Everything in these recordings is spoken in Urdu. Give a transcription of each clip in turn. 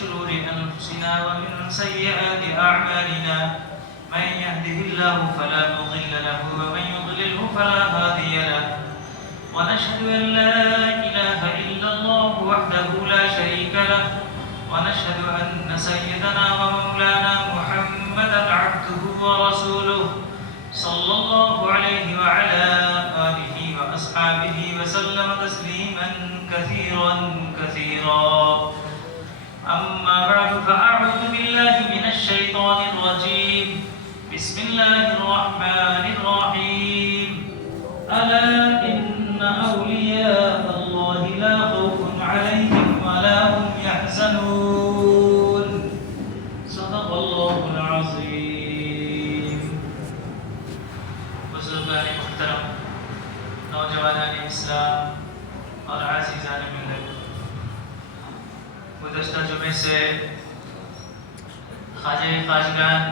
شرور أنفسنا ومن سيئات أعمالنا من يهده الله فلا مضل له ومن يضلله فلا هادي له ونشهد أن لا إله إلا الله وحده لا شريك له ونشهد أن سيدنا ومولانا محمدا عبده ورسوله صلى الله عليه وعلى آله وأصحابه وسلم تسليما كثيرا كثيرا. أما بعد فأعوذ بالله من الشيطان الرجيم. بسم الله الرحمن الرحيم. ألا إن أولياء الله لا خوف عليهم ولا هم يحزنون. صدق الله العظيم. بزرگان محترم، نوجوانان اسلام اور عزیزان ملت، گزشتہ جمعے سے خواجہ خواجگان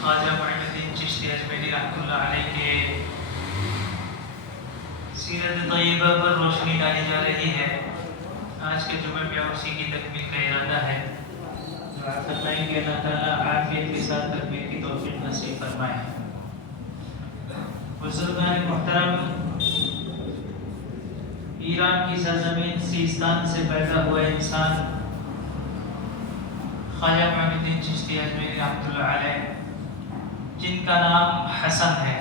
خواجہ معین الدین چشتی اجمیری رحمۃ اللہ علیہ کے سیرت طیبہ پر روشنی ڈالی جا رہی ہے. آج کے جمعے پہ اسی کی تکمیل کا ارادہ ہے. دعا فرمائیں کہ اللہ تعالیٰ عافیت کے ساتھ تکمیل کی توفیق نصیب فرمائے. بزرگان محترم، ایران کی سرزمین سیستان سے پیدا ہوا انسان خواجہ معین الدین چشتی اجمیری رحمۃ اللہ علیہ، جن کا نام حسن ہے،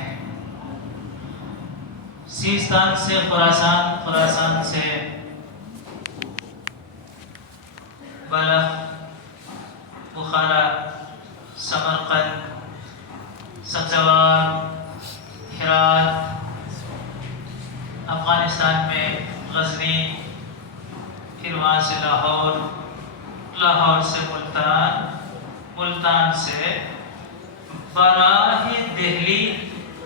سیستان سے خراسان، خراسان سے بلخ، بخارا، سمرقند، سبزوار، ہرات، افغانستان میں غزنی، پھر وہاں سے لاہور، لاہور سے ملتان، ملتان سے براہ دہلی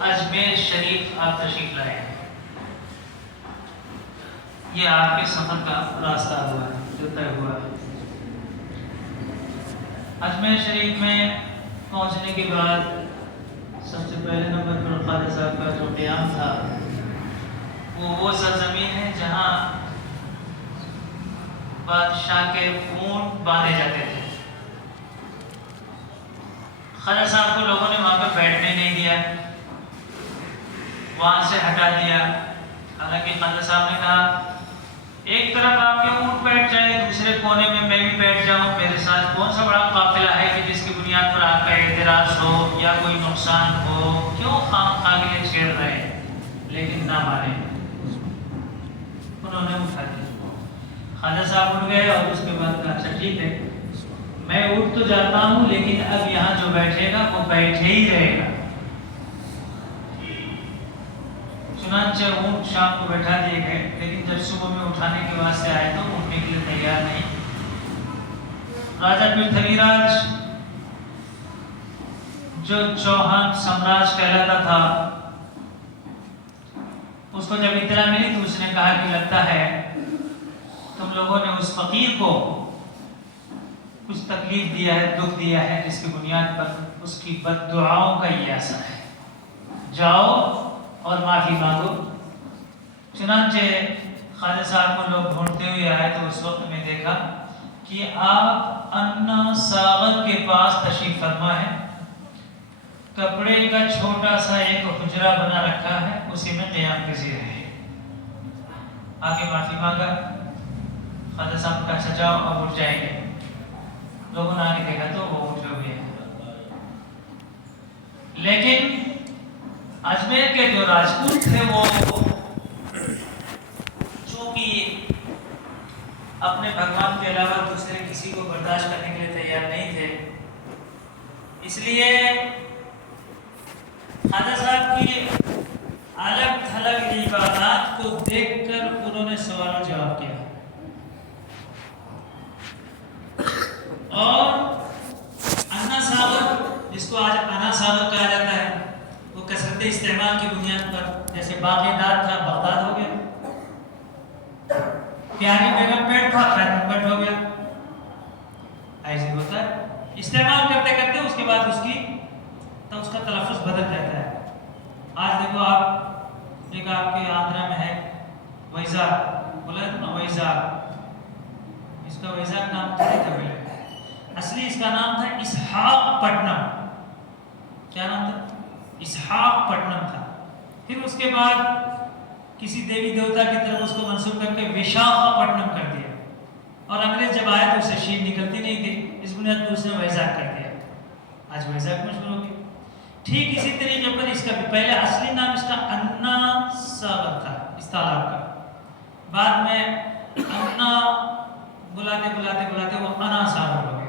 اجمیر شریف آپ تشریف لائے ہیں. یہ آپ کے سفر کا راستہ ہوا ہے جو طے ہوا ہے. اجمیر شریف میں پہنچنے کے بعد سب سے پہلے نمبر پر خواجہ صاحب کا جو قیام تھا وہ سرزمین ہے جہاں بادشاہ کے اونٹ باندھے جاتے تھے. خواجہ صاحب کو لوگوں نے وہاں پہ بیٹھنے نہیں دیا، وہاں سے ہٹا دیا. حالانکہ خواجہ صاحب نے کہا ایک طرف آپ کے اونٹ بیٹھ جائیں، دوسرے کونے میں میں بھی بیٹھ جاؤں، میرے ساتھ کون سا بڑا قافلہ ہے کہ جس کی بنیاد پر آپ کا اعتراض ہو یا کوئی نقصان ہو، کیوں خام خواہ کے لیے چھیڑ رہے ہیں. لیکن نہ مانے، انہوں نے اٹھا دیا. خواجہ صاحب اٹھ گئے اور اس کے بعد کہا اچھا ٹھیک ہے، میں اٹھ تو جاتا ہوں لیکن اب یہاں جو بیٹھے گا وہ بیٹھے ہی رہے گا. چنانچہ اونٹ شام کو بیٹھا دیے گئے، لیکن جب صبح میں اٹھانے کے واسطے آئے تو اٹھنے کے لیے تیار نہیں. راجہ پرتھوی راج جو چوہان سامراج کہلاتا تھا، اس کو جب اطلاع ملی تو اس نے کہا کہ لگتا ہے تم لوگوں نے اس فقیر کو کچھ تکلیف دیا ہے، دکھ دیا ہے، جس کی بنیاد پر اس کی بد دعاؤں کا یہ اثر ہے. جاؤ اور معافی مانگو. چنانچہ خواجہ صاحب کو لوگ ڈھونڈتے ہوئے آئے تو اس وقت میں دیکھا کہ آپ انا ساغر کے پاس تشریف فرما ہے. کپڑے کا چھوٹا سا ایک حجرہ بنا رکھا ہے، اسی میں قیام پذیر ہے. آگے معافی مانگا. خواجہ صاحب کا اچھا جاؤ اب اٹھ جائیں گے. لوگوں نے آگے دیکھا تو وہ اٹھے ہوئے ہیں. لیکن اجمیر کے جو راجپوت تھے وہ چونکہ اپنے بھگوان کے علاوہ دوسرے کسی کو برداشت کرنے کے لیے تیار نہیں تھے، اس لیے خواجہ صاحب کی الگ تھلگ عبادات کو دیکھ کر انہوں نے سوال و جواب کیا. اور انا ساغر، جس کو آج انا ساغر کہا جاتا ہے، وہ کثرت استعمال کی بنیاد پر جیسے باغداد تھا بغداد ہو گیا، پیاری بیگم پیٹ تھا خیرمن پیٹ ہو گیا. ایسے ہوتا ہے استعمال کرتے کرتے اس کے بعد اس کا تلفظ بدل جاتا ہے. آج دیکھو آپ ایک آپ کے آندھرا میں ہے ویزا، بولا ہے نا ویزا اس کا ویزاگ نام تھوڑی تھا پہلے، اصلی اس کا نام تھا اسحاق پٹنم. کیا نام تھا؟ اسحاق پٹنم تھا. پھر اس کے بعد کسی دیوی دیوتا کی طرف اس کو منسوب کر کے وشاکھا پٹنم کر دیا، اور انگریز جب آئے تو اسے شین نکلتی نہیں تھی، اس بنیاد پر اس نے ویزاگ کر دیا. آج ویزاگ مشہور ہو گیا. ٹھیک اسی طریقے پر اس کا بھی پہلے اصلی نام اس کا انا ساگر تھا، اس تالاب کا. بعد میں انا بلاتے بلاتے بلاتے وہ انا ساگر ہو گئے.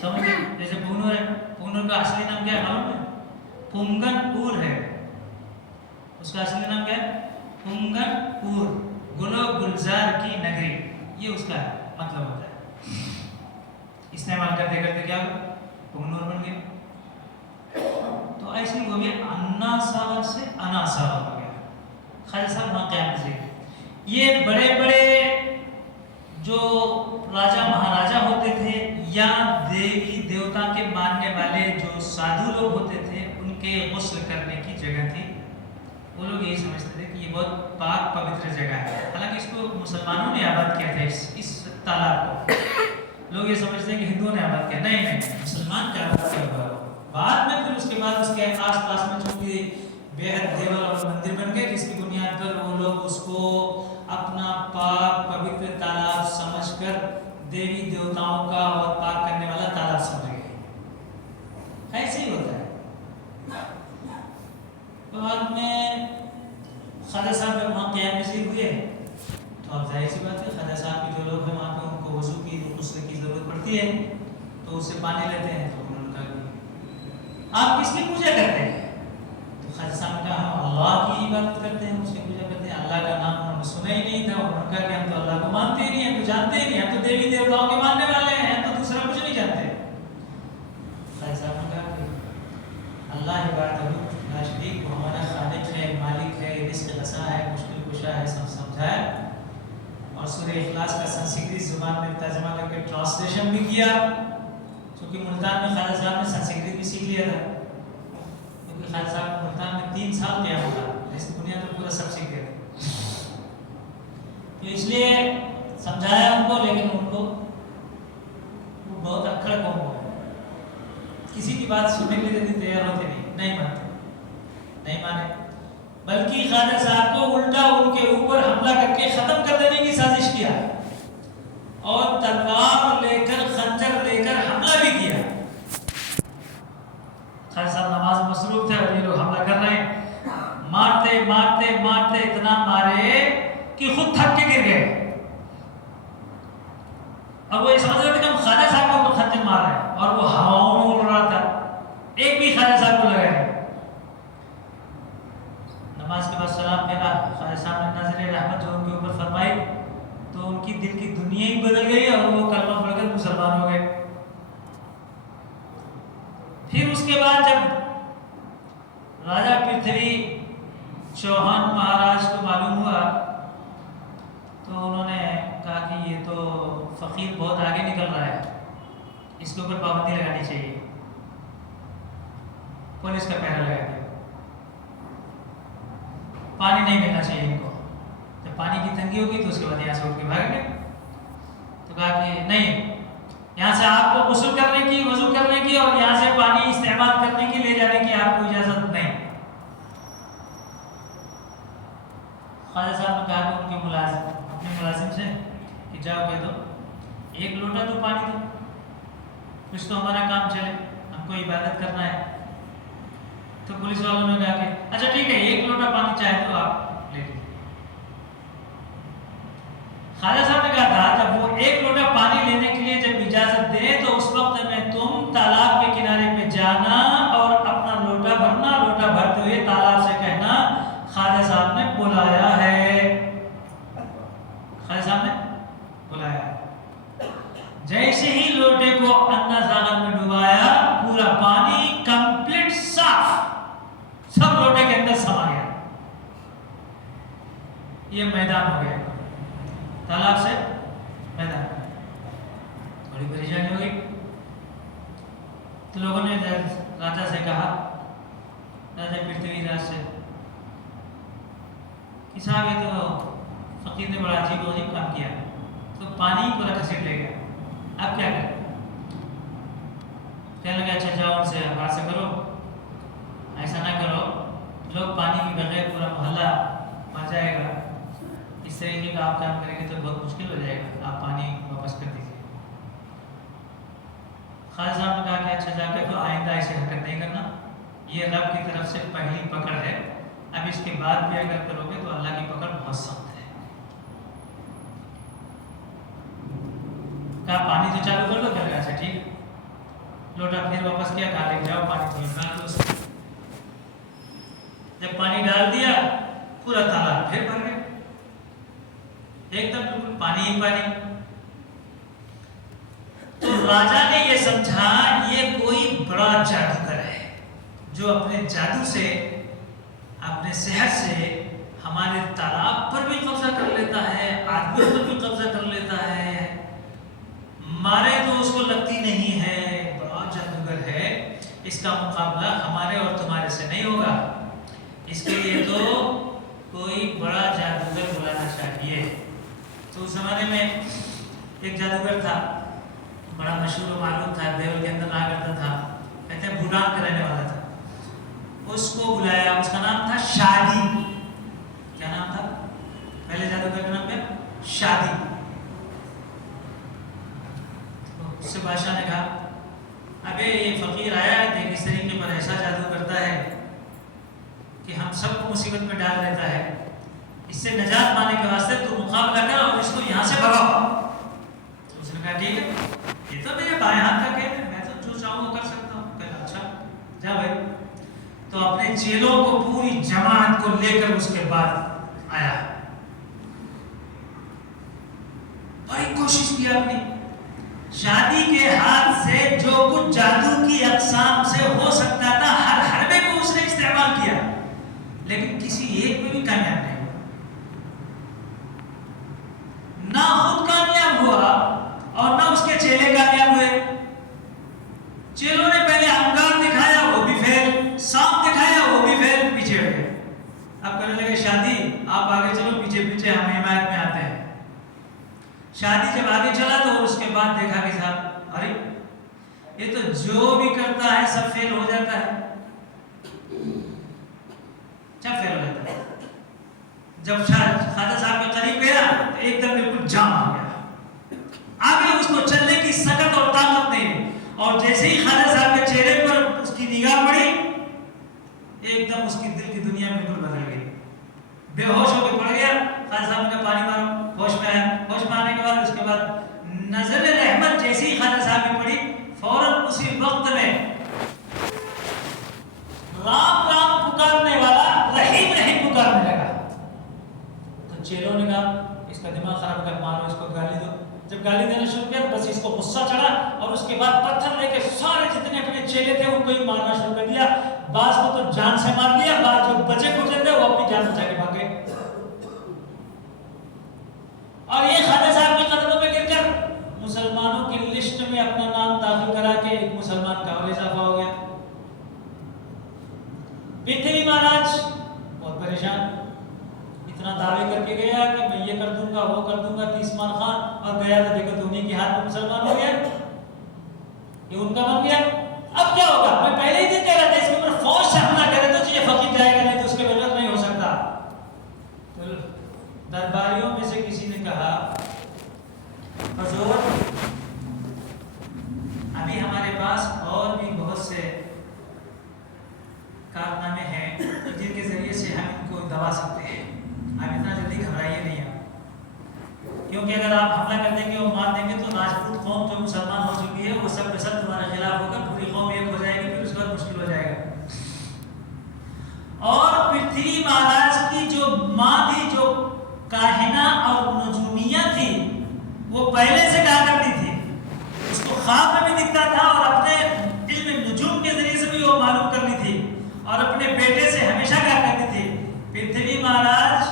سمجھ گئے؟ جیسے پونر ہے، پونر کا اصلی نام کیا ہے معلوم ہے؟ پونگن پور ہے. اس کا اصلی نام کیا ہے؟ پونگن پور، گلو گلزار کی نگری، یہ اس کا مطلب ہوتا ہے. استعمال کرتے کرتے کیا ہوا؟ پونر بن گیا. تو ایسے ہو گیا انا ساگر سے انا ساگر ہو گیا. خواجہ صاحب وہاں قیام پذیر. یہ بڑے بڑے جو راجا مہاراجا ہوتے تھے یا دیوی دیوتا کے ماننے والے جو سادھو لوگ ہوتے تھے، ان کے غسل کرنے کی جگہ تھی. وہ لوگ یہی سمجھتے تھے کہ یہ بہت پاک پوتر جگہ ہے. حالانکہ اس کو مسلمانوں نے آباد کیا تھا، اس تالاب کو. لوگ یہ سمجھتے ہیں کہ ہندوؤں نے آباد کیا. نہیں نہیں، مسلمان کا آباد کیا ہوا. بعد میں پھر اس کے بعد اس کے آس پاس میں چونکہ بے حد دیور اور مندر بن گئے، جس کی بنیاد پر وہ لوگ اس کو اپنا پاک پوتر تالاب سمجھ کر دیوی دیوتاؤں کا اور پاک کرنے والا تالاب سمجھ گئے. ایسے ہی ہوتا ہے. بعد میں خواجہ صاحب جب وہاں قیام پذیر ہوئے تو اب ظاہر سی بات ہے خواجہ صاحب کے جو لوگ ہیں وہاں پہ ان کو وضو کی غسل کی ضرورت پڑتی ہے، تو اس سے پانی لیتے ہیں. تو انہوں نے کہا کہ آپ کس کی پوجا کرتے ہیں؟ تو خواجہ صاحب نے کہا ہم اللہ کی عبادت کرتے ہیں، اس کی پوجا کرتے ہیں. اللہ کا نام انہوں نے سنا ہی نہیں تھا. انہوں نے کہا کہ ہم تو اللہ کو مانتے ہی نہیں، ہم تو جانتے ہی نہیں، ہم تو دیوی دیوتاؤں کے ماننے والے ہیں، ہم تو دوسرا کچھ نہیں جانتے. خواجہ صاحب نے کہا کہ اللہ عبادت لا شریک، وہ ہمارا خالق ہے، مالک ہے، رزق رسا ہے، مشکل کشا ہے، سب سمجھا ہے. اور سورہ اخلاص کا سنسکرت زبان میں ترجمہ کر کے ٹرانسلیشن بھی کیا. کیونکہ ملتان میں خواجہ صاحب نے سنسکرت بھی سیکھ لیا تھا، کیونکہ خواجہ صاحب ملتان میں 3 سال قیام ہوا، اس دنیا تو پورا سب سیکھ گئے تھے. تو اس لیے سمجھایا ان کو، لیکن ان کو وہ بہت اکڑ قوم ہو، کسی کی بات سننے کے لیے تیار ہوتے نہیں مانتے، نہیں مانے. بلکہ خواجہ صاحب کو الٹا ان کے اوپر حملہ کر کے ختم کر دینے کی سازش کیا، اور تلوار لے کر خنجر لے کر حملہ بھی کیا. خواجہ صاحب نماز مصروف تھے اور یہ لوگ حملہ کر رہے ہیں. مارتے مارتے مارتے اتنا مارے کہ خود تھک کے گر گئے. اب وہ یہ سمجھ رہے تھے کہ ہم خواجہ صاحب کو خنجر مار رہے ہیں، اور وہ ہواؤں میں اڑ رہا تھا، ایک بھی خواجہ صاحب کو لگا نہیں. نماز کے بعد سلام پھیرا، خواجہ صاحب نے نظر رحمت جو ان کے اوپر فرمائی تو ان کی دل کی دنیا ہی بدل گئی اور وہ کلمہ پڑھ کر مسلمان ہو گئے. پھر اس کے بعد جب راجا پرتھوی چوہان مہاراج کو معلوم ہوا تو انہوں نے کہا کہ یہ تو فقیر بہت آگے نکل رہا ہے، اس کے اوپر پابندی لگانی چاہیے. پولیس کا پہرا لگا دیا. پانی نہیں ملنا چاہیے ان کو. جب پانی کی تنگی ہوگی تو اس کے بعد یہاں سے اٹھ کے بھاگ گئے. تو کہا کہ نہیں، یہاں سے آپ کو غسل کرنے کی، وضو کرنے کی اور یہاں سے پانی استعمال کرنے کی، لے جانے کی آپ کو اجازت نہیں. خواجہ صاحب نے کہا کہ ان کے اپنے ملازم سے کہ جاؤ کہہ دو 1 لوٹا تو پانی دو، کچھ تو ہمارا کام چلے، ہم کو عبادت کرنا ہے. تو پولیس والوں نے کہا کہ اچھا ٹھیک ہے 1 لوٹا پانی چاہے تو آپ لے لیجیے. خواجہ صاحب نے کہا تھا جب وہ 1 لوٹا پانی لینے کے لیے جب اجازت دے تو اس وقت میں تم تالاب کے کنارے پہ جانا اور اپنا لوٹا بھرنا، لوٹا بھرتے ہوئے تالاب سے کہنا خواجہ صاحب نے بلایا ہے، خواجہ صاحب نے بلایا ہے. جیسے ہی لوٹے کو انا ساگر میں ڈبایا، پورا پانی کمپلیٹ صاف سب لوٹے کے اندر سما گیا. یہ میدان ہو گیا، تالاب سے میدان. بڑی پریشانی ہو گئی. تو لوگوں نے راجا سے کہا، راجا پرتھوی راج سے کہ صاحب یہ تو فقیر نے بڑا عجیب و غریب کام کیا. تو پانی پورا گھسیٹ لے گیا. اب کیا کریں؟ کہنے لگا اچھا جاؤ ان سے بات سے کرو، ایسا نہ کرو، لوگ پانی کے بغیر پورا محلہ مر جائے گا، اس طریقے کا آپ کام کریں گے تو بہت مشکل ہو جائے گا، آپ پانی واپس کر دیجیے. خالد صاحب نے کہا کہ اچھا جا کے تو آئندہ ایسے حرکت نہیں کرنا، یہ رب کی طرف سے پہلی پکڑ ہے، اب اس کے بعد بھی اگر کرو گے تو اللہ کی پکڑ بہت سخت ہے. کہا پانی تو چالو کر دو. کر اچھا ٹھیک ہے. لوٹا پھر واپس کیا، کہا لے جاؤ پانی کو ڈال دو. جب پانی ڈال دیا پورا تالاب پھر بھر گیا، ایک دم بالکل پانی ہی پانی. تو راجا نے یہ سمجھا یہ کوئی بڑا جادوگر ہے جو اپنے جادو سے، اپنے سحر سے ہمارے تالاب پر بھی قبضہ کر لیتا ہے، آدمیوں پر بھی قبضہ کر لیتا ہے، مارے تو اس کو لگتی نہیں ہے، بڑا جادوگر ہے، اس کا مقابلہ ہمارے اور تمہارے سے نہیں ہوگا، اس کے لیے تو کوئی بڑا جادوگر بلانا چاہیے. تو اس زمانے میں ایک جادوگر تھا، بڑا مشہور و معروف تھا، دیول کے اندر رہا کرتا تھا، کہتے ہیں بھوٹان کا رہنے والا تھا. اس کو بلایا، اس کا نام تھا شادی. کیا نام تھا؟ پہلے جادوگر کا نام کیا؟ شادی. اس سے بادشاہ نے کہا ابے یہ فقیر آیا ہے، دیکھ اس طریقے پر ایسا جادو کرتا ہے کہ ہم سب کو مصیبت میں ڈال دیتا ہے، اس سے نجات پانے کے واسطے تو مقابلہ کر اور اس کو یہاں سے بھگاؤ. اس نے کہا ٹھیک ہے، یہ تو میرے بائیں ہاتھ کا کھیل ہے، میں تو جو چاہوں وہ کر سکتا ہوں. کہا اچھا جا بھائی. تو اپنے چیلوں کو پوری جماعت کو لے کر اس کے بعد آیا، بڑی کوشش کی اپنی، شادی کے ہاتھ سے جو کچھ جادو کی اقسام سے ہو سکتا تھا ہر حربے کو اس نے استعمال کیا، لیکن کسی ایک میں بھی کامیاب نہیں ہوا. نہ خود کامیاب ہوا اور نہ اس کے چیلے کامیاب ہوئے. چیلوں نے پہلے انگار دکھایا وہ بھی فیل، سانپ دکھایا وہ بھی فیل، پیچھے ہٹ گئے. اب کرنے لگے شادی آپ آگے چلو، پیچھے پیچھے ہم حمایت میں آتے ہیں. شادی جب آگے چلا تو اس کے بعد دیکھا کہ صاحب ارے یہ تو جو بھی کرتا ہے سب فیل ہو جاتا ہے. جب فیل ہو جاتا ہے، جب خواجہ صاحب کے قریب گیا تو ایک دم بالکل جام آ گیا، آگے اس کو چلنے کی سکت اور طاقت نہیں. اور جیسے ہی خواجہ صاحب کے چہرے پر اس کی نگاہ پڑی ایک دم اس کی دل کی دنیا بالکل بدل گئی، بے ہوش ہو کے پڑ گیا. خواجہ صاحب نے پانی مارو، ہوش میں آیا. ہوش میں آنے کے بعد اس کے بعد نظر رحمت جیسی ہی خواجہ صاحب کی پڑی، فوراً اسی وقت میں رام رام پکارنے والا رحیم رحیم پکارنے لگا. تو چیلوں نے کہا اس کا دماغ خراب کر، مارو اس کو، گالی دو. جب گالی دینا شروع کیا بس اس کو غصہ چڑھا اور اس کے بعد پتھر لے کے سارے جتنے اپنے چیلے تھے ان کو ہی مارنا شروع کر دیا. بعض کو تو جان سے مار دیا، بعض جو بچے کچے تھے وہ اپنی جان بچا کے بھاگے. اور یہ خواجہ صاحب کے قدموں میں گر کر مسلمانوں کی لسٹ میں اپنا نام داخل کرا کے ایک مسلمان کا اور اضافہ ہو گیا. پرتھوی مہاراج بہت پریشان، اتنا دعوے کر کے گیا کہ میں یہ کر دوں گا وہ کر دوں گا، تیسمان خان، اور گیا تو دیکھو دھونی کے ہاتھ میں مسلمان ہو گیا، یہ ان کا بن گیا. اب کیا ہوگا؟ میں پہلے ہی دن کہہ رہا تھا اس کے اوپر فوج سے حملہ کرے تو یہ فقیر جائے گا، نہیں تو اس کے بغیر نہیں ہو سکتا. تو درباریوں میں سے کسی نے کہا حضور ابھی ہمارے پاس اور بھی بہت سے کارنامے ہیں جن کے ذریعے سے ہم ان کو دبا سکتے ہیں، آپ اتنا جلدی گھبرائیے نہیں آپ، کیونکہ اگر آپ حملہ کر دیں گے اور مار دیں گے تو راجپوت قوم جو مسلمان ہو چکی ہے وہ سب کے سب تمہارے خلاف ہوگا، پوری قوم ایک ہو جائے گی، پھر اس کے بعد مشکل ہو جائے گا. اور پرتھوی مہاراج کی جو ماں تھی، جو کاہنہ اور نجومیہ تھی، وہ پہلے سے کہا کرتی تھی، اس کو خواب میں بھی دکھتا تھا اور اپنے علم نجوم کے ذریعے سے بھی وہ معلوم کر لی تھی، اور اپنے بیٹے سے ہمیشہ کہا کرتی تھی پرتھوی مہاراج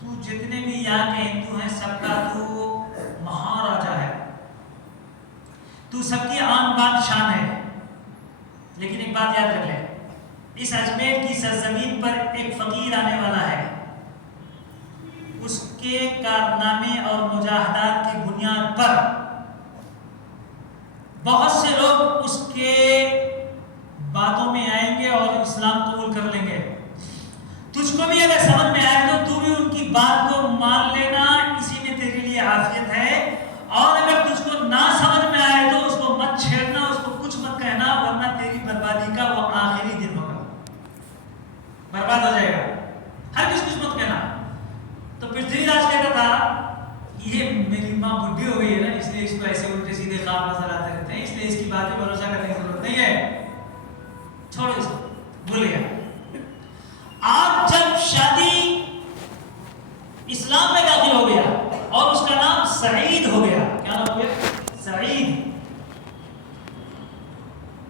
تو جتنے بھی یہاں کے ہندو ہیں سب کا تو مہاراجا ہے، تو سب کی آن بان شان ہے. لیکن ایک بات یاد رکھ لیں، اس اجمیر کی سرزمین پر ایک فقیر آنے والا ہے، اس کے کارنامے اور مجاہدات کی بنیاد پر بہت سے لوگ اس کے باتوں میں آئیں گے اور اسلام قبول کر لیں گے. تجھ کو بھی اگر سمجھ میں آئے تو تو بھی ان کی بات کو مان لینا، اسی میں تیرے لیے عافیت ہے. اور اگر تجھ کو نہ سمجھ میں آئے تو اس کو مت چھیڑنا، اس کو کچھ مت کہنا، ورنہ تیری بربادی کا وہ آخری دن ہوگا، برباد ہو جائے گا. ہر کچھ مت کہنا. تو پرتھوی راج کہتا تھا یہ میری ماں بڈھی ہو گئی ہے نا، اس لیے اس کو ایسے الٹے سیدھے خواب نظر آتے رہتے ہیں، اس لیے اس کی باتیں بھروسہ کرنے کی ضرورت نہیں ہے، چھوڑو اس کو، بھول گیا. آپ جب شادی اسلام میں داخل ہو گیا اور اس کا نام سعید ہو گیا، کیا نام ہو گیا؟ سعید.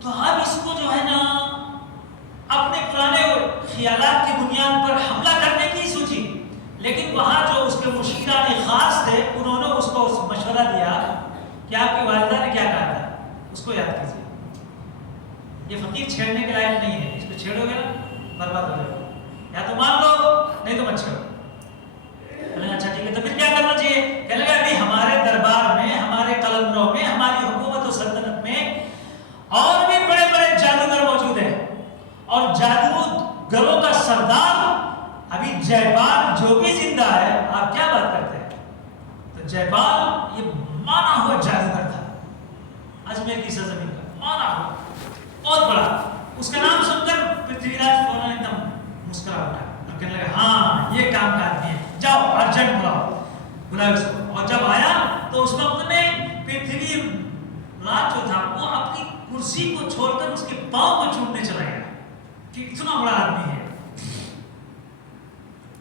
تو اب اس کو جو ہے نا اپنے پرانے خیالات کی بنیاد پر حملہ کرنے کی سوچی، لیکن وہاں جو اس کے مشیران خاص تھے انہوں نے اس کو مشورہ دیا کہ آپ کی والدہ نے کیا کہا تھا، اس کو یاد کیجیے. یہ فقیر چھیڑنے کے لائق نہیں ہے، اس کو چھیڑو گے نا برباد ہو جائے گا. یا تو مان لو نہیں تو مت چھیڑو. اچھا ٹھیک ہے، تو پھر کیا کرنا چاہیے؟ کہنے لگا ابھی ہمارے دربار میں، ہمارے قلمرو میں، ہماری حکومت و سلطنت میں اور بھی بڑے بڑے جادوگر موجود ہیں، اور جادوگروں کا سردار ابھی جے پال جو بھی زندہ ہے. آپ کیا بات کرتے ہیں؟ تو جے پال یہ مانا ہوا جادوگر تھا، اجمیر کی سرزمین کا مانا ہوا بہت بڑا. اس کا نام سن کر پرتھوی راج فوراً ایک دم مسکرا اٹھا اور کہنے لگا ہاں یہ کام کا آدمی ہے، جاؤ ارجنٹ بلاؤ اس کو. اور جب آیا تو اس وقت میں پرتھوی راج جو تھا وہ اپنی کرسی کو چھوڑ کر اس کے پاؤں کو چومنے چلا گیا کہ اتنا بڑا آدمی ہے.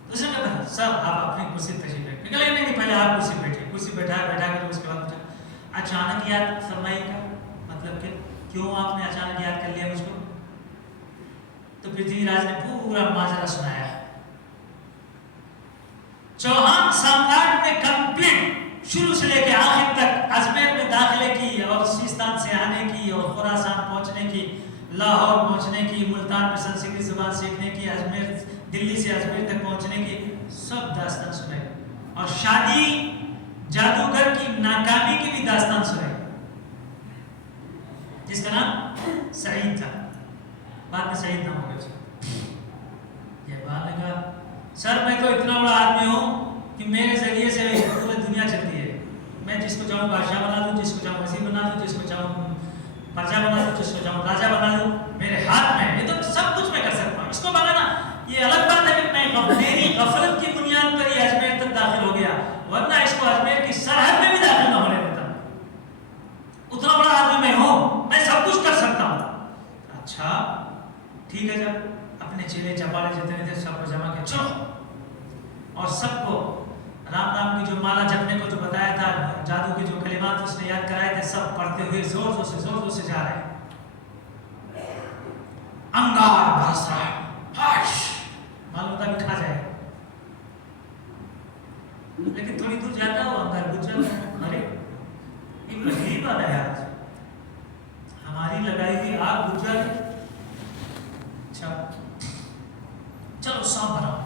تو اس نے کہا سر آپ اپنی کرسی تشریف رکھیں. کہا نہیں پہلے آپ کرسی بیٹھے. کرسی بیٹھا کر اس کے بعد پوچھا اچانک یاد فرمائی کا مطلب کہ کیوں آپ نے اچانک یاد کر لیا مجھ کو؟ تو پرتھوی راج نے پورا ماجرا سنایا. چوہان سامراج میں کمپلیٹ شروع سے لے کے آخر تک اجمیر میں داخلے کی اور سیستان سے آنے کی اور خراسان پہنچنے کی، لاہور پہنچنے کی، ملتان میں سنسکرت زبان سیکھنے کی، اجمیر دلی سے اجمیر تک پہنچنے کی سب داستان سنائی. اور شادی جادوگر کی ناکامی کی بھی داستان سنائی جس کا نام سعید تھا. بعد میں سعید نام ہو گیا. یہ بات لگا سر میں تو اتنا بڑا آدمی ہوں کہ میرے ذریعے سے پوری دنیا چلتی ہے. میں جس کو چاہوں بادشاہ بنا دوں، جس کو چاہوں وزیر بنا دوں، جس کو چاہوں پرجا بنا دوں، جس کو چاہوں راجا بنا دوں، میرے ہاتھ میں. یہ تو سب کچھ میں کر سکتا ہوں. اس کو بنانا یہ الگ بات ہے کہ میں میری غفلت کی بنیاد پر یہ اجمیر تک داخل ہو گیا، ورنہ اس کو اجمیر کی سرحد میں بھی داخل نہ ہونے دیتا. اتنا بڑا آدمی میں ہوں، میں سب کچھ کر سکتا ہوں. اچھا ٹھیک ہے. جب اپنے چیلے چپاڑے جتنے تھے سب کو جمع کیا، چلو اور سب کو رام نام کی جو مالا جپنے کو جو بتایا تھا، جادو کے جو کلمات اس نے یاد کرائے تھے، سب پڑھتے ہوئے زور زور سے جا رہے ہیں. انگار برس رہا ہے، معلوم تھا بھی کھا جائے گا، لیکن تھوڑی دور جاتا وہ انگار بجھ جاتا ہے. ارے ایک عجیب بات ہے آج، ہماری لگائی ہوئی آگ بجھ جاتی. اچھا چلو سانپ بناؤ.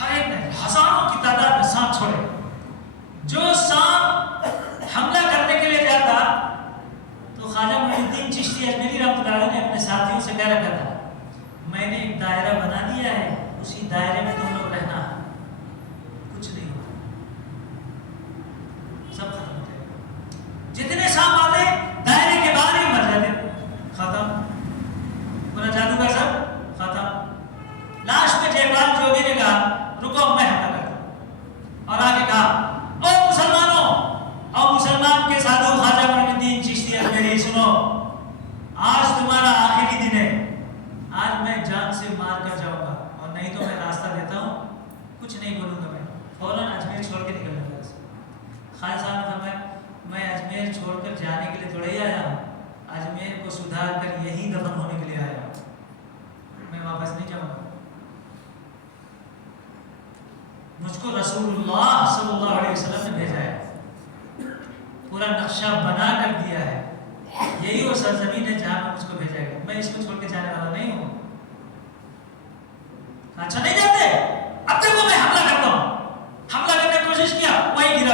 ہر ایک نے ہزاروں کی تعداد میں سانپ چھوڑے. جو سانپ حملہ کرنے کے لیے جاتا تو خواجہ معین الدین چشتی اجمیری رحمۃ اللہ علیہ نے اپنے ساتھیوں سے کہہ رکھا تھا میں نے ایک دائرہ بنا دیا ہے، اسی دائرے میں تم لوگ رہنا، کچھ نہیں ہوگا، سب ختم ہو جائے گا. جتنے سانپ آتے دائرے کے باہر ہی مر جاتے، ختم. پورا جادو کا سب ختم. لاسٹ میں جے پال جوگی نے کہا رکو میں حملہ کرتا ہوں، اور آگے کہا او مسلمانوں اور مسلمان کے ساتھوں خواجہ معین الدین چشتی اجمیری سنو، آج تمہارا آخری دن ہے. آج میں جان سے مار کر جاؤں گا، اور نہیں تو میں راستہ دیتا ہوں، کچھ نہیں بولوں گا. میں فوراً اجمیر چھوڑ کے نکل گیا. خواجہ صاحب نے فرمایا میں اجمیر چھوڑ کر جانے کے لیے تھوڑا ہی آیا ہوں، اجمیر کو سدھار کر یہی دفن ہونے کے لیے آیا ہوں، میں واپس نہیں جاؤں گا. مجھ کو رسول اللہ صلی اللہ علیہ وسلم نے بھیجا ہے، پورا نقشہ بنا کر دیا ہے، یہی وہ سرزمین ہے جہاں مجھ کو بھیجا گیا، میں اس کو چھوڑ کے جانے والا نہیں ہوں. اچھا نہیں جاتے؟ اب دیکھو میں حملہ کرتا ہوں. حملہ کرنے کو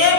1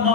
9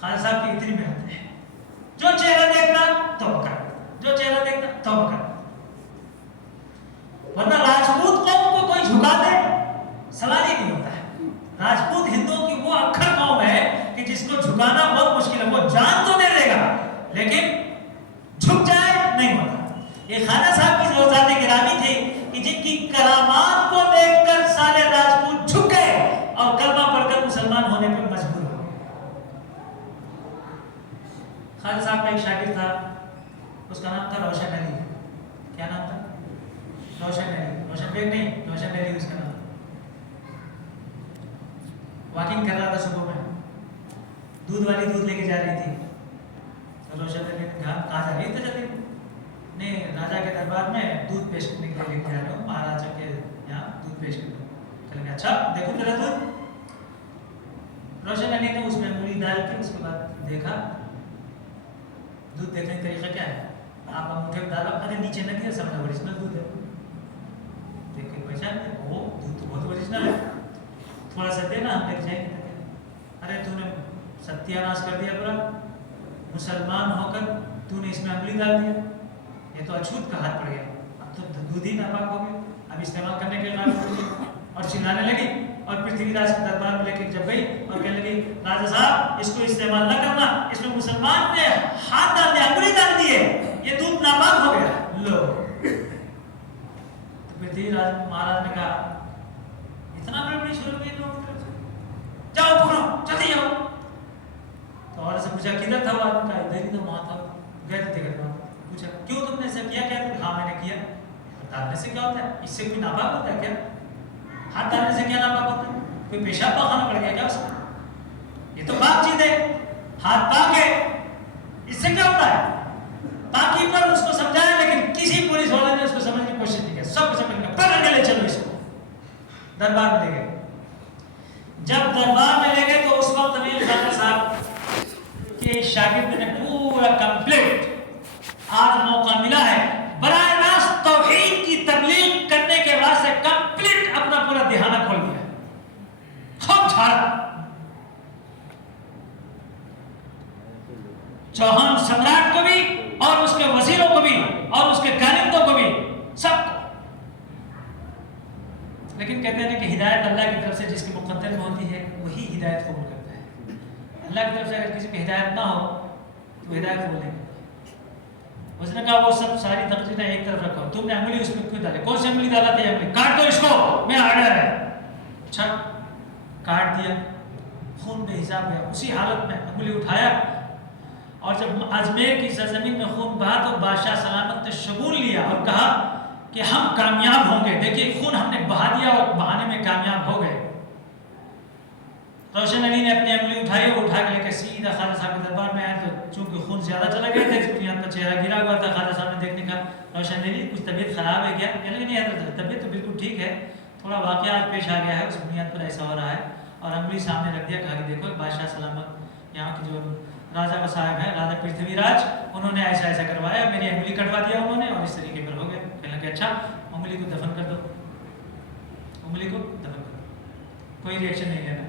خواجہ صاحب کی اتنی محنت ہے, جو چہرہ دیکھنا توبہ کر, جو چہرہ دیکھنا توبہ کر. ورنہ راجپوت قوم کو کوئی جھکا دے سوال ہی نہیں ہوتا ہے. راجپوت ہندوؤں کی وہ اکھڑ قوم ہے کہ جس کو جھکانا بہت مشکل ہے. وہ جان تو دے دے گا لیکن جھک جائے نہیں ہوتا. یہ خواجہ صاحب کی وہ ذات گرامی تھی کہ جن کی کرامات کو دیکھ کر سارے راجپوت جھک گئے اور کلمہ پڑھ کر مسلمان ہونے پر مجبور ہو گئے. خواجہ صاحب کا ایک شاگرد تھا, اس کا نام تھا روشن علی. کیا نام تھا؟ روشن علی. روشن بیگ نہیں, روشن علی اس کا نام. واکنگ کر رہا تھا صبح میں, دودھ والی دودھ لے کے جا رہی تھی. تو روشن علی نے کہا کہاں جا رہی ہے؟ تو چلی نہیں, راجا کے دربار میں دودھ پیش کرنے کے لیے لے کے جا رہا ہوں, مہاراجا کے یہاں دودھ پیش کرنے. کہنے کہ اچھا دیکھو تیرا دودھ. روشن علی نے اس میں انگلی ڈال کے اس کے بعد دیکھا. دودھ دیکھنے کا طریقہ کیا ہے؟ آپ انگوٹھے میں ڈالو, ارے نیچے نہ دیا, سمجھا اوریجنل دودھ ہے. دیکھ کے پہچان لیا, وہ دودھ تو بہت اوریجنل ہے, تھوڑا سا دینا ہم لے جائیں گے. ارے تو نے ستیہ ناش کر دیا پورا, مسلمان ہو کر تو نے اس میں انگلی ڈال دیا, یہ تو اچھوت کا ہاتھ پڑ گیا, اب تو دودھ ہی ناپاک ہو گیا, اب استعمال کرنے کے قابل ہو گئی. اور چلانے لگی اور پرتھوی راج کے دربار میں لے کے جب گئی اور کہنے لگی راجا صاحب اس کو استعمال نہ کرنا, اس میں مسلمان نے ہاتھ ڈال دیا, انگلی ڈال دی ہے, یہ دودھ ناپاک ہو گیا. لو, تو پرتھوی راج مہاراج نے کہا اتنا بڑی شروع کی لوگ, جاؤ پکڑو جلدی جاؤ. تو اور سے پوچھا کدھر تھا وہ آدمی؟ کا ادھر ہی تھا, وہاں تھا. گئے تھے دیکھا, پوچھا کیوں تم نے ایسا کیا؟ کیا ہاں میں نے کیا. ڈالنے سے کیا ہوتا ہے؟ اس سے کوئی ناپاک ہوتا ہے کیا؟ ہاتھ ڈالنے سے کیا ناپاک ہوتا ہے؟ کوئی پیشاب پاخانہ پڑ گیا کیا اس میں؟ یہ تو پاک چیز ہے, ہاتھ پاک ہے, اس سے کیا ہوتا ہے؟ پاکی پر اس کو سمجھایا لیکن کسی پولیس والے نے اس کو سمجھنے کی کوشش نہیں کی. سب کو سمجھنے کا پکڑ کے لے چلو اس کو. دربار میں لے گئے. جب دربار میں لے گئے تو اس وقت میں خواجہ صاحب کے شاگرد نے پورا کمپلیٹ آج موقع ملا ہے براہ راست توحید کی تبلیغ کرنے کے واسطے کمپلیٹ اپنا پورا دہانہ کھول دیا, خوب جھاڑا. چوہان سمراٹ کو بھی اور اس کے وزیروں کو بھی اور اس کے کارندوں کو بھی, سب کو. لیکن کہتے ہیں کہ ہدایت اللہ کی طرف سے جس کے مقدر میں ہوتی ہے وہی ہدایت قبول کرتا ہے. اللہ کی طرف سے اگر کسی کی ہدایت نہ ہو تو ہدایت قبول نہیں کرتا. اس نے کہا وہ سب ساری تقریریں ایک طرف رکھو, تم نے انگلی اس میں کیوں ڈالے؟ کون سی انگلی ڈالا تھا؟ انگلی کاٹ دو اس کو, میرا آرڈر ہے. اچھا کاٹ دیا, خون بے حساب ہے. اسی حالت میں انگلی اٹھایا اور جب اجمیر کی سرزمین میں خون بہا تو بادشاہ سلامت نے شگون لیا اور کہا کہ ہم کامیاب ہوں گے. دیکھیے خون ہم نے بہا دیا اور بہانے میں کامیاب ہو گئے. روشن علی نے اپنی انگلی اٹھائی اور اٹھا کے لے کے سیدھا خواجہ صاحب کے دربار میں آیا. تو چونکہ خون زیادہ چلا گیا تھا, اس بنیاد پر چہرہ گرا ہوا تھا. خواجہ صاحب نے دیکھنے کا روشن علی کچھ طبیعت خراب ہے کیا؟ کہنے لگے نہیں حضرت طبیعت تو بالکل ٹھیک ہے, تھوڑا واقعات پیش آ گیا ہے, اس بنیاد پر ایسا ہو رہا ہے. اور انگلی سامنے رکھ دیا, کہا کہ دیکھو بادشاہ سلامت یہاں کے جو راجا صاحب ہیں, راجا پرتھوی راج, انہوں نے ایسا ایسا کروایا, میری انگلی کٹوا دیا انہوں نے اور اس طریقے پر ہو گیا. کہنے لگے اچھا انگلی کو دفن کر دو, انگلی کو دفن کر دو, کوئی ریئیکشن نہیں لینا.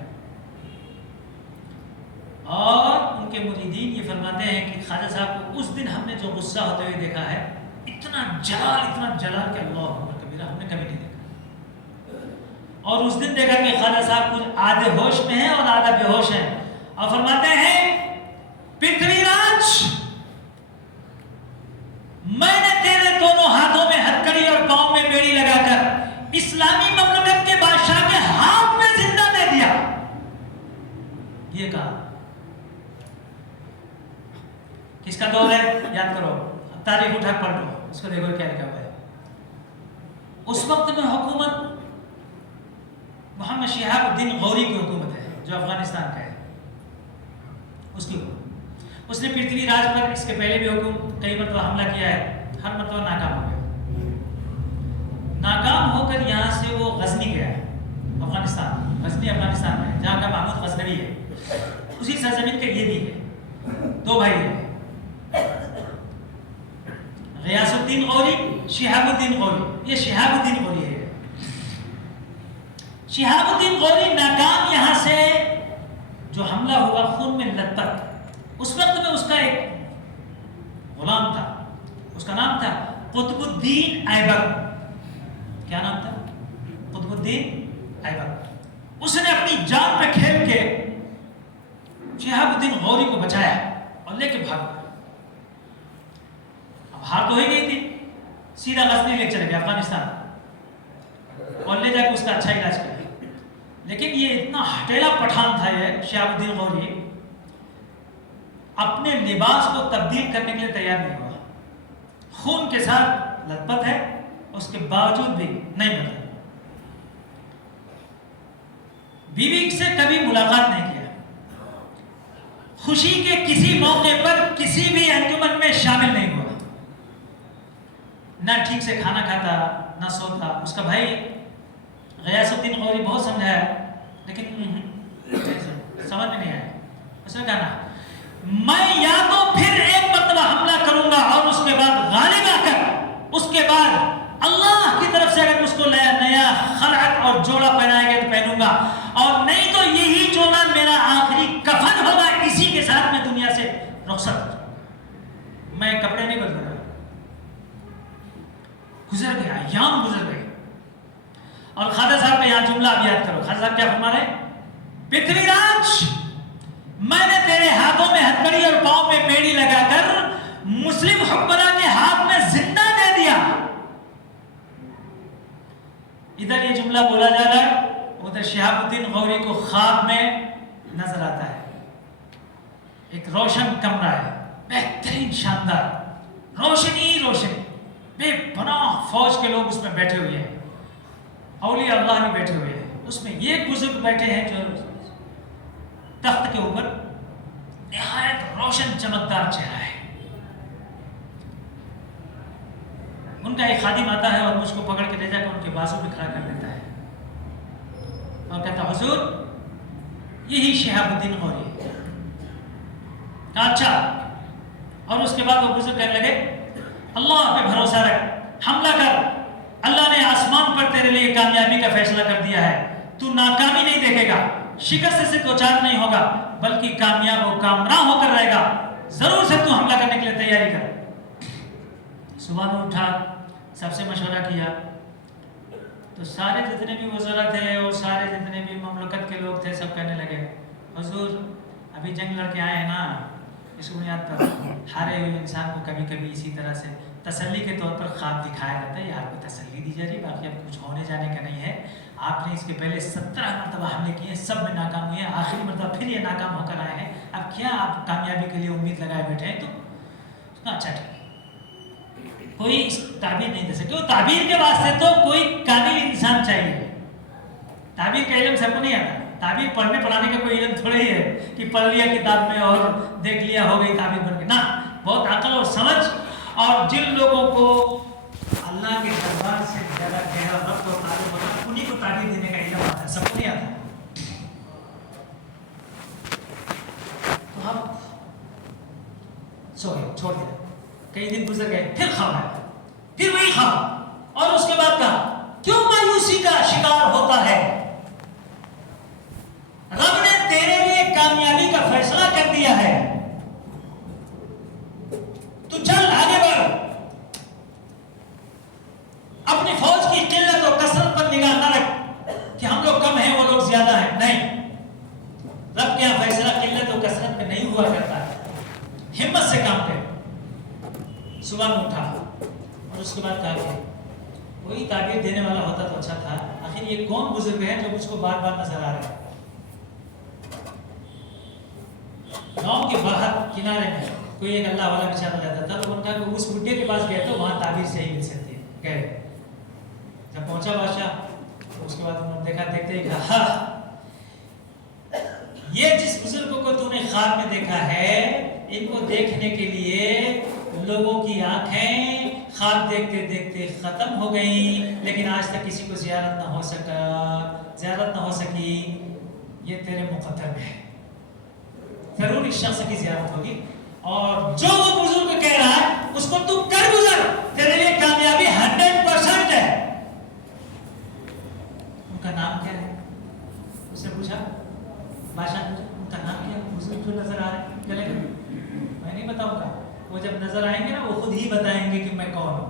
اور ان کے مریدین یہ فرماتے ہیں کہ خواجہ صاحب کو اس دن ہم نے جو غصہ ہوتے ہوئے دیکھا ہے, اتنا جلال کہ اللہ اکبر کبیرہ ہم نے کبھی نہیں دیکھا. اور اس دن دیکھا کہ خواجہ صاحب کچھ آدھے ہوش میں ہیں اور آدھا بے ہوش ہیں, اور فرماتے ہیں پرتھوی راج میں نے تیرے دونوں ہاتھوں میں ہتکڑی اور پاؤں میں بیڑی لگا کر اسلامی مملکت کے بادشاہ کے ہاتھ میں زندہ دے دیا. یہ کہا کس کا دور ہے؟ یاد کرو, تاریخ اٹھا پلٹو, اس کو دیکھو کیا لکھا ہوا ہے. اس وقت میں حکومت محمد شہاب الدین غوری کی حکومت ہے جو افغانستان کا ہے. اس کی اس نے پرتھوی راج پر اس کے پہلے بھی کئی مرتبہ حملہ کیا ہے, ہر مرتبہ ناکام ہو گیا. ناکام ہو کر یہاں سے وہ غزنی گیا, افغانستان, غزنی افغانستان میں جہاں کا محمود غزنوی ہے. اسی سرزمین کے یہ بھی ہے, دو بھائی ہیں, غیاث الدین غوری, شہاب الدین غوری. یہ شہاب الدین غوری ہے. شہاب الدین غوری ناکام یہاں سے الدین ایبک، کیا نام تھا؟ قطب الدین ایبک، اس نے اپنی جان پہ کھیل کے شہاب الدین غوری کو بچایا اور لے کے بھاگ گیا۔ اب ہار تو ہی گئی تھی، سیدھا غزنی لے چلے گیا افغانستان اور لے جا کے اس کا اچھا علاج کیا۔ لیکن یہ اتنا ہٹیلا پٹھان تھا یہ شہاب الدین غوری، اپنے لباس کو تبدیل کرنے کے لیے تیار نہیں ہوا، خون کے ساتھ لت پت ہے، اس کے باوجود بھی نہیں بدلا، بیوی سے کبھی ملاقات نہیں کیا، خوشی کے کسی موقع پر کسی بھی انجمن میں شامل نہیں ہوا، نہ ٹھیک سے کھانا کھاتا نہ سوتا۔ اس کا بھائی غیاث الدین غوری بہت سمجھایا لیکن سمجھ میں نہیں آیا۔ اس نے کہا نا میں یا تو پھر ایک مرتبہ حملہ کروں گا اور اس کے بعد غالب آ کر اس کے بعد اللہ کی طرف سے اگر مجھ کو نیا خلعت اور جوڑا پہنائے گا تو پہنوں گا، اور نہیں تو یہی جوڑا میرا آخری کفن ہوگا، اسی کے ساتھ میں دنیا سے رخصت، میں کپڑے نہیں بدلوں گا۔ گزر گیا، ایام گزر گئے، اور خواجہ صاحب کا یہاں جملہ اب یاد کرو۔ خواجہ صاحب کیا فرما رہے؟ پرتھوی راج، میں نے تیرے ہاتھوں میں ہتھکڑی اور پاؤں میں بیڑی لگا کر مسلم حکمراں کے ہاتھ میں زندہ دے دیا۔ ادھر یہ جملہ بولا جا رہا ہے، ادھر شہاب الدین غوری کو خواب میں نظر آتا ہے، ایک روشن کمرہ ہے، بہترین شاندار، روشنی روشنی، بے پناہ فوج کے لوگ اس میں بیٹھے ہوئے ہیں، اولیاء اللہ بھی بیٹھے ہوئے ہیں، اس میں یہ بزرگ بیٹھے ہیں جو تخت کے اوپر نہایت روشن چمکدار چہرہ ہے۔ ان کا ایک خادم آتا ہے اور مجھ کو پکڑ کے لے جا کر ان کے بازو پہ کھڑا کر دیتا ہے اور کہتا حضور یہی شہاب الدین غوری ہے۔ کہا اچھا، اور اس کے بعد وہ بزرگ کہنے لگے اللہ پہ بھروسہ رکھ، حملہ کر، اللہ نے آسمان پر تیرے لیے کامیابی کا فیصلہ کر دیا ہے، تو ناکامی نہیں دیکھے گا، شکست سے دوچار نہیں ہوگا، بلکہ کامیاب و کامراں ہو کر رہے گا، ضرور سے تو حملہ کرنے کے لیے تیاری کر۔ صبح میں اٹھا، سب سے مشورہ کیا، تو سارے جتنے بھی وزراء تھے اور سارے جتنے بھی مملکت کے لوگ تھے سب کہنے لگے حضور ابھی جنگ لڑ کے آئے ہیں نا، اس بنیاد پر ہارے ہوئے انسان کو کبھی کبھی اسی طرح سے تسلی کے طور پر خواب دکھایا جاتا ہے، یہ آپ کو تسلی دی جا رہی ہے، باقی اب کچھ ہونے جانے کا نہیں ہے، آپ نے اس کے پہلے 17 مرتبہ حملے کیے، سب میں ناکام ہوئے ہیں، آخری مرتبہ پھر یہ ناکام ہو کر آئے ہیں، اب کیا آپ کامیابی کے لیے امید لگائے بیٹھے ہیں؟ تو اچھا ٹھیک، کوئی تعبیر نہیں دے سکتے، وہ تعبیر کے واسطے تو کوئی کامل انسان چاہیے، تعبیر کا علم سب کو نہیں آتا، تعبیر پڑھنے پڑھانے کا کوئی علم تھوڑا ہی ہے کہ پڑھ لیا کتاب میں اور دیکھ لیا ہو گئی تعبیر بن کے، نہ، بہت عقل اور سمجھ، اور جن لوگوں کو اللہ کے دربار سے زیادہ گہرا ربط اور تعلق ہوتا ہے انہیں کو تعبیر دینے کا علم آتا ہے، سب کو نہیں آتا۔ تو ہم سو گئے، چھوڑ دیا، کئی دن گزر گئے، پھر خواب آیا، پھر وہی خواب، اور اس کے بعد کہا کیوں مایوسی کا شکار ہوتا ہے، رب نے تیرے لیے کامیابی کا فیصلہ کر دیا ہے، تو چل آگے بڑھ، اپنی فوج کی قلت اور کثرت پر نگاہ نہ رکھ کہ ہم لوگ کم ہیں وہ لوگ زیادہ ہیں، نہیں، رب کے یہاں فیصلہ قلت اور کثرت میں نہیں ہوا کرتا ہے، ہمت سے کام کر۔ صبح میں اٹھا اور اس کے بعد کہا کہ کوئی تعبیر دینے والا ہوتا تو اچھا تھا، آخر یہ کون بزرگ ہیں جو مجھ کو بار بار نظر آ رہے ہیں۔ گاؤں کے باہر کنارے میں کوئی ایک اللہ والا بچارا رہتا تھا، لوگوں نے کہا کہ اس بڈھے کے پاس گئے تو وہاں تعبیر صحیح مل سکتی ہے، گئے، جب پہنچا بادشاہ اس کے بعد انہوں نے دیکھا، دیکھتے ہی کہا یہ جس بزرگ کو تو نے خواب میں دیکھا ہے، ان کو دیکھنے کے لیے لوگوں کی آنکھیں خواب دیکھتے دیکھتے ختم ہو گئیں، لیکن آج تک کسی کو زیارت نہ ہو سکی، یہ تیرے مقدر میں ہے، ضرور اس شخص کی زیارت ہوگی، اور جو وہ بزرگ کہہ رہا ہے اس کو تو کر گزر، تیرے لیے کامیابی 100% ہے۔ ان کا نام کیا ہے؟ اس نے پوچھا، بادشاہ نے پوچھا ان کا نام کیا ہے؟ بزرگ جو نظر آ رہے ہیں چلے گا، میں نہیں بتاؤں گا، وہ جب نظر آئیں گے نا وہ خود ہی بتائیں گے کہ میں کون ہوں۔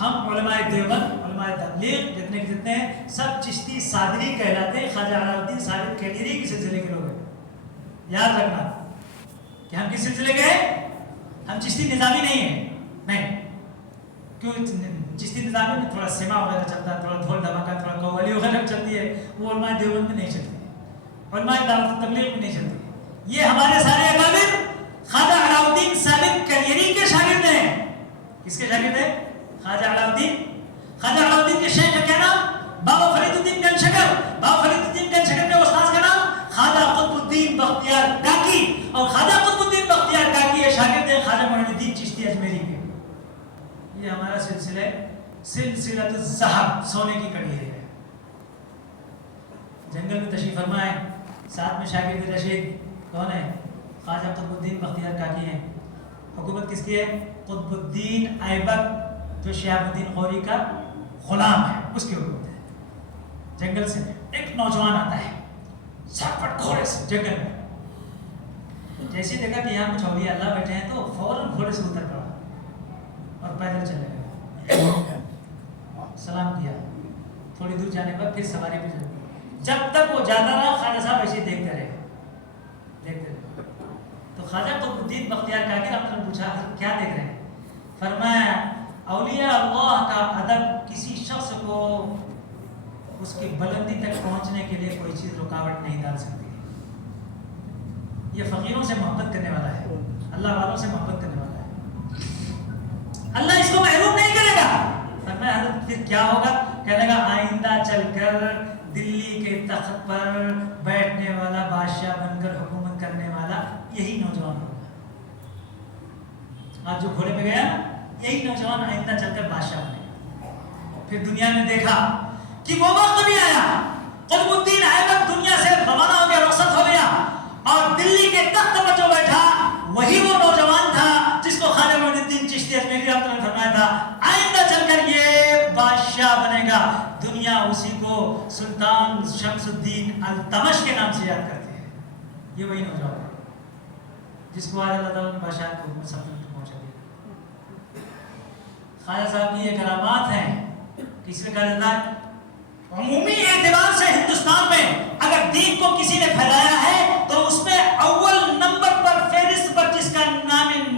ہم علماء دیوبند، علماء تبلیغ جتنے کے جتنے ہیں سب چشتی صادری کہلاتے ہیں. خواجہ علاؤالدین صادق کیلیری کے سلسلے کے لوگ ہیں. یاد رکھنا کہ ہم کس سلسلے کے ہیں. ہم چشتی نظامی نہیں ہیں. نہیں، کیوں چشتی نظامی میں تھوڑا سما وغیرہ چلتا ہے، تھوڑا دھول دھماکہ، تھوڑا قوالی وغیرہ چلتی ہے. وہ علماء دیوبند میں نہیں چلتی ہے، علماء دعوت تبلیغ میں نہیں چلتی ہے. یہ ہمارے سارے اکابر خواجہ علاؤالدین صادق کیلیری کے شاگرد ہیں. کس کے شاگرد ہیں؟ خواجہ علاؤالدین. خواجہ علاؤالدین کے شیخ کا کیا نام؟ بابا فرید الدین گنجشکر. بابا فرید الدین گنجشکر کے استاد کا نام خواجہ قطب الدین بختیار کاکی. اور خواجہ قطب الدین بختیار کاکی یہ شاگرد ہیں خواجہ معین الدین چشتی اجمیری کے. یہ ہمارا سلسلہ سلسلۃ الذہب، سونے کی کڑی ہے. جنگل میں تشریف فرما ہے، ساتھ میں شاگرد رشید کون ہے؟ خواجہ قطب الدین بختیار کاکی ہیں. حکومت کس کی ہے؟ قطب الدین ایبک جو شہاب الدین غوری کا غلام ہے، اس کی حکومت ہے. جنگل سے ایک نوجوان آتا ہے جھٹپٹ گھوڑے سے جنگل میں. جیسے دیکھا کہ یہاں کچھ اولیاء اللہ بیٹھے ہیں تو فوراً گھوڑے سے اتر پڑا اور پیدل چلے گئے. سلام کیا، تھوڑی دور جانے کے بعد پھر سواری پہ چلے. جب تک وہ جاتا رہا خواجہ صاحب ایسے دیکھتے رہے. تو خواجہ قطب الدین بختیار کاکی آپ نے پوچھا کیا دیکھ رہے ہیں؟ فرمایا اولیاء اللہ کا ادب کسی شخص کو اس کی بلندی تک پہنچنے کے لیے کوئی چیز رکاوٹ نہیں ڈال سکتی. یہ فقیروں سے محبت کرنے والا ہے، اللہ والوں سے محبت کرنے والا ہے. اللہ اس کو محروم نہیں کرے گا. فرمایا حضرت پھر کیا ہوگا؟ کہنے گا آئندہ چل کر دلی کے تخت پر بیٹھنے والا، بادشاہ بن کر حکومت کرنے والا یہی نوجوان ہوگا. آج جو گھوڑے پہ گیا یہی نوجوان آئندہ چل کر بادشاہ بنے گا. پھر دنیا نے دیکھا کہ وہ وقت بھی آیا، قطب الدین ایبک دنیا سے روانہ ہو گیا، رخصت ہو گیا، اور دلی کے تخت پر جو بیٹھا وہی وہ نوجوان تھا جس کو خواجہ معین الدین چشتی اجمیری رحمۃ اللہ نے فرمایا تھا آئندہ چل کر یہ بادشاہ بنے گا. دنیا اسی کو سلطان شمس الدین التمش کے نام سے یاد کرتی ہے. یہ وہی نوجوان ہے جس کو آج اللہ تعالیٰ نے بادشاہ کو سلطنت پہنچا دیا. خواجہ صاحب کی یہ کرامات ہیں. کس نے کہا جاتا ہے عمومی اعتبار سے ہندوستان میں اگر دین کو کسی نے پھیلایا ہے تو اس میں اول نمبر پر فہرست پر جس کا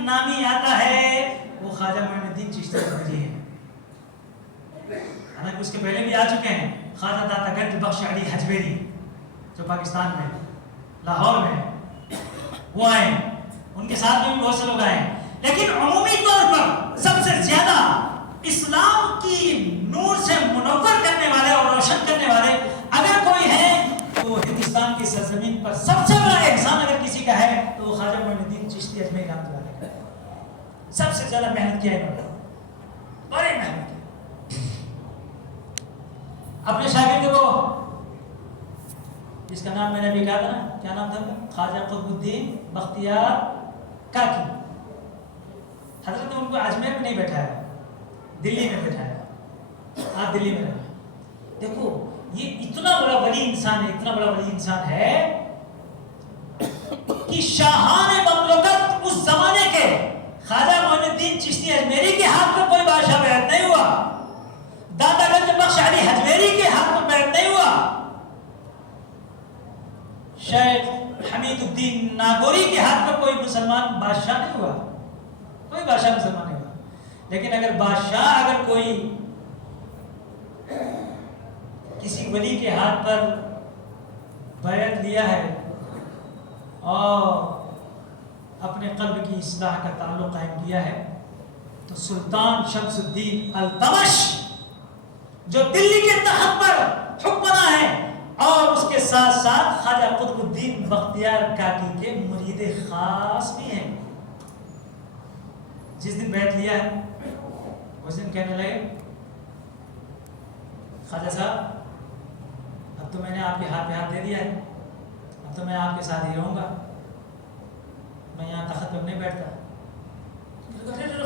نامی آتا ہے وہ خواجہ معین الدین چشتی اجمیری ہے. حالانکہ اس کے پہلے بھی آ چکے ہیں خواجہ داتا گنج بخش علی حجویری جو پاکستان میں لاہور میں وہ آئے، ان کے ساتھ بھی بہت سے لوگ آئے. لیکن عمومی طور پر سب سے زیادہ اسلام کی نور سے منور کرنے والے اور روشن کرنے والے اگر کوئی ہے تو ہندوستان کی سرزمین پر سب سے بڑا احسان اگر کسی کا ہے تو وہ خواجہ معین الدین چشتی اجمیری رحمۃ اللہ کا ہے. سب سے زیادہ محنت کیا ہے انہوں نے، بڑی محنت کی. اپنے شاگرد کو جس کا نام میں نے ابھی کہا تھا نا، کیا نام تھا؟ خواجہ قطب الدین بختیار کاکی. حضرت نے ان کو اجمیر میں نہیں بیٹھایا، دلی میں بیٹھایا. آپ دلی میں رہنا. دیکھو یہ اتنا بڑا ولی انسان ہے، اتنا بڑا ولی انسان ہے کہ شاہان مملکت اس زمانے کے خواجہ معین الدین چشتی اجمیری کے ہاتھ میں کوئی بادشاہ بیعت نہیں ہوا، داتا گنج بخش علی حجویری کے ہاتھ میں بیعت نہیں ہوا، شیخ حمید الدین ناگوری کے ہاتھ میں کوئی مسلمان بادشاہ نہیں ہوا، کوئی بادشاہ مسلمان نہیں ہوا. لیکن اگر بادشاہ اگر کوئی کسی ولی کے ہاتھ پر بیعت لیا ہے اور اپنے قلب کی اصلاح کا تعلق قائم کیا ہے تو سلطان شمس الدین التمش جو دلی کے تخت پر حکمراں ہے اور اس کے ساتھ ساتھ خواجہ قطب الدین بختیار کاکی کے مرید خاص بھی ہیں. جس دن بیعت لیا ہے اس دن کہنے لگے خواجہ صاحب اب تو میں نے آپ کے ہاتھ پہ ہاتھ دے دیا ہے، اب تو میں آپ کے ساتھ ہی رہوں گا، میں یہاں تخت پر نہیں بیٹھتا.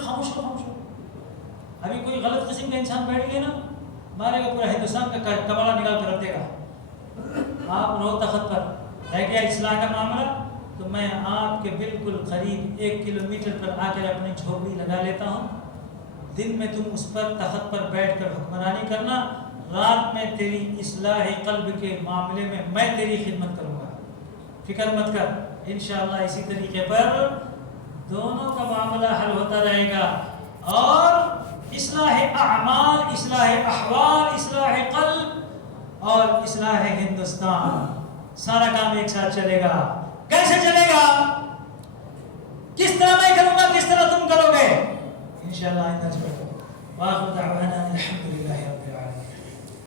خاموش ہو خاموش ہو، ابھی کوئی غلط قسم کا انسان بیٹھ گیا نا مارے گا پورا ہندوستان کا کباڑا نکال کر رکھ دے گا. آپ رہو تخت پر، ہے کیا اصلاح کا معاملہ تو میں آپ کے بالکل قریب 1 کلومیٹر پر آ کر اپنی جھوپڑی لگا لیتا ہوں دن میں تم اس پر تخت پر بیٹھ کر حکمرانی کرنا، رات میں تیری اصلاح قلب کے معاملے میں میں تیری خدمت کروں گا، فکر مت کر، انشاءاللہ اسی طریقے پر دونوں کا معاملہ حل ہوتا رہے گا، اور اصلاح اعمال، اصلاح احوال، اصلاح قلب اور اصلاح ہندوستان، سارا کام ایک ساتھ چلے گا۔ کیسے چلے گا؟ کس طرح میں کروں گا، کس طرح تم کرو گے؟ انشاءاللہ آئندہ چلو۔ وآخر دعوانا الحمدللہ رب العالمین۔